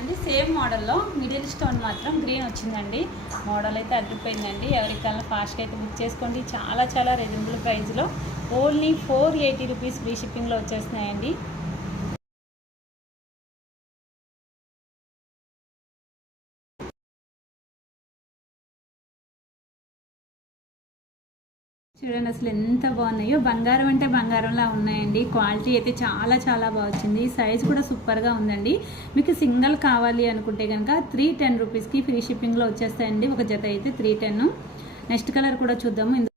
చూడండి సేమ్ మోడల్లో middle stone మాత్రం గ్రీన్ వచ్చిందండి. మోడల్ అయితే అదిరిపోయిందండి. ఎవరికైనా ఫాస్ట్గా అయితే బుక్ చేసుకోండి. చాలా చాలా రీజనబుల్ ప్రైస్లో ఓన్లీ 480 రూపీస్ ఫ్రీ షిప్పింగ్లో వచ్చేస్తున్నాయండి. చూడండి అసలు ఎంత బాగున్నాయో. బంగారం అంటే బంగారంలా ఉన్నాయండి. క్వాలిటీ అయితే చాలా చాలా బాగా వచ్చింది. సైజ్ కూడా సూపర్గా ఉందండి. మీకు సింగిల్ కావాలి అనుకుంటే కనుక 310 రూపీస్కి ఫ్రీ షిప్పింగ్లో వచ్చేస్తాయండి. ఒక జత అయితే 310. నెక్స్ట్ కలర్ కూడా చూద్దాము.